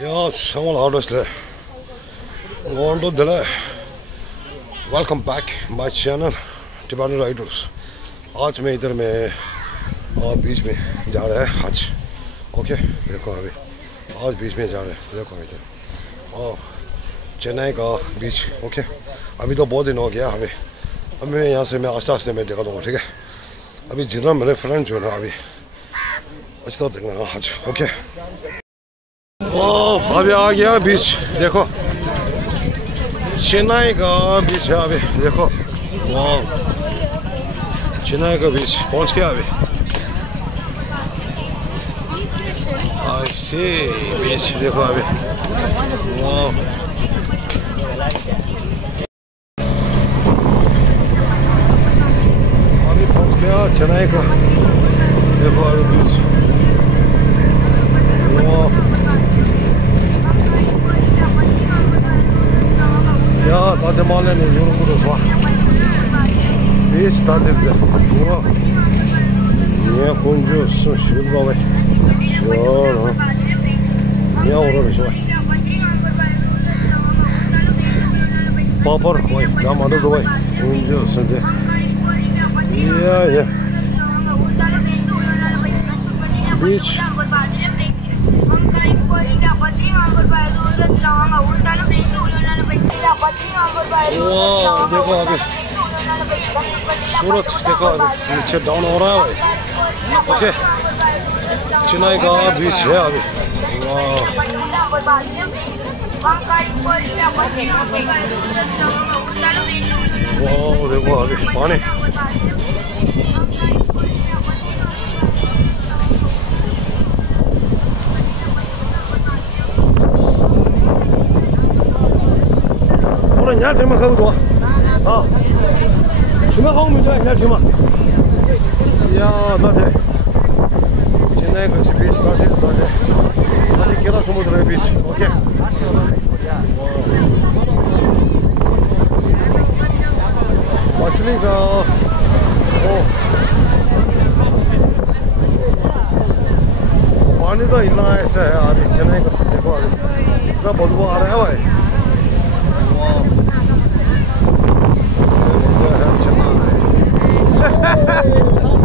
Yeah, someone honestly. Want to delay. Welcome back my channel Tibetan Riders. आज मैं इधर में बीच में जा रहा है आज. ओके देखो अभी आज बीच में जा रहे हैं. देखो इधर चेन्नई का बीच. ओके अभी तो बहुत दिन हो गया अभी. अब मैं यहाँ से मैं आस्ते आस्ते मैं देखा दूँगा. ठीक है अभी जितना मेरे फ्रेंड जो है ना अभी अच्छा देखना आज. ओके अभी आ गया बीच. देखो चेन्नई का बीच है अभी. देखो वाह चेन्नई का बीच पहुंच गया अभी. आई सी बीच देखो अभी. वाह अभी पहुंच गया चेन्नई का. देखो अभी बीच. Ja, dat malen nu jong moet ons wacht. Wie staat er daar? Wow. Ja, kon je zo schuld wel weg. Zo, no. Ja, hoor eens wacht. Papa, mooi. Ja, maar dat doe ik. Kon je zo de. Ja, ja. Beach. वाह देखो अभी सूरत देखो अभी नीचे down हो रहा है भाई. ओके चेन्नई का बीच है अभी. वाह देखो अभी पानी.人家这么厚多啊？什么后面的人家什么？呀，大姐，现在个是比大姐，大姐给他什么都来比 ，OK。我这里个पानी तो इतना ऐसा है अभी चेन्नई का. देखो अभी इतना बदबू आ रहा है भाई.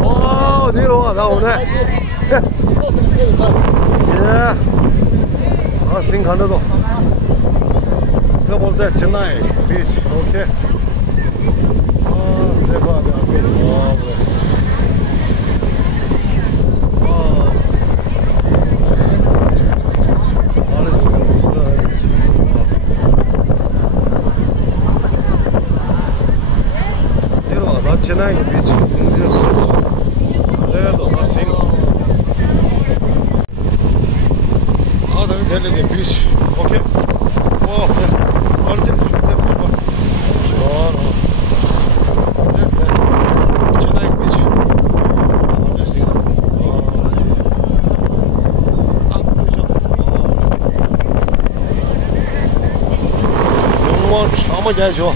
Oh, zero down there. Yeah. Ah, sing khande to. इसका बोलते हैं चेन्नई बीच. ओके. देखो अभी आपको. Chennai beach. There the nothing. Ah, there the beach. Okay. Wow. Origin shoot there. Sure. Chennai beach. Interesting. How much is it?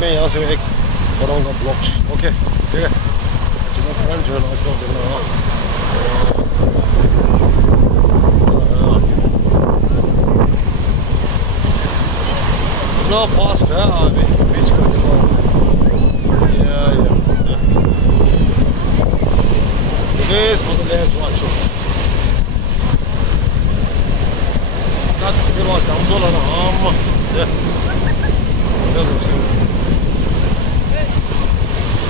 मैं यहाँ से एक बनाऊंगा ब्लॉग्स. ओके ठीक है. जितना फ्रेंड जो है ना आजकल देखना इतना फास्ट है अभी बीच का. This was the last one. That was down to the arm. Yeah.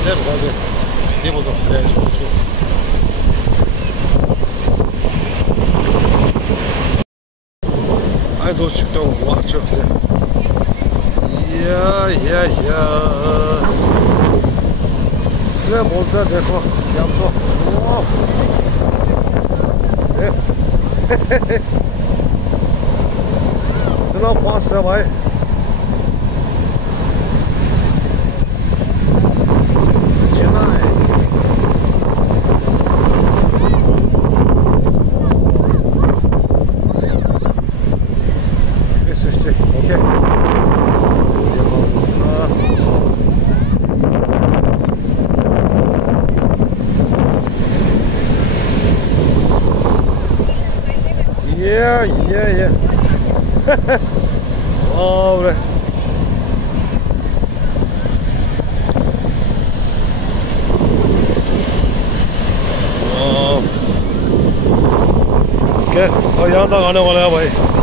There was it. There was a flash also. I don't know what to do. Yeah. ये बोलता देखो क्या तो इतना फास्ट है भाई. Okay Yeah. Wow. ओके और यहाँ तक आने वाला है भाई।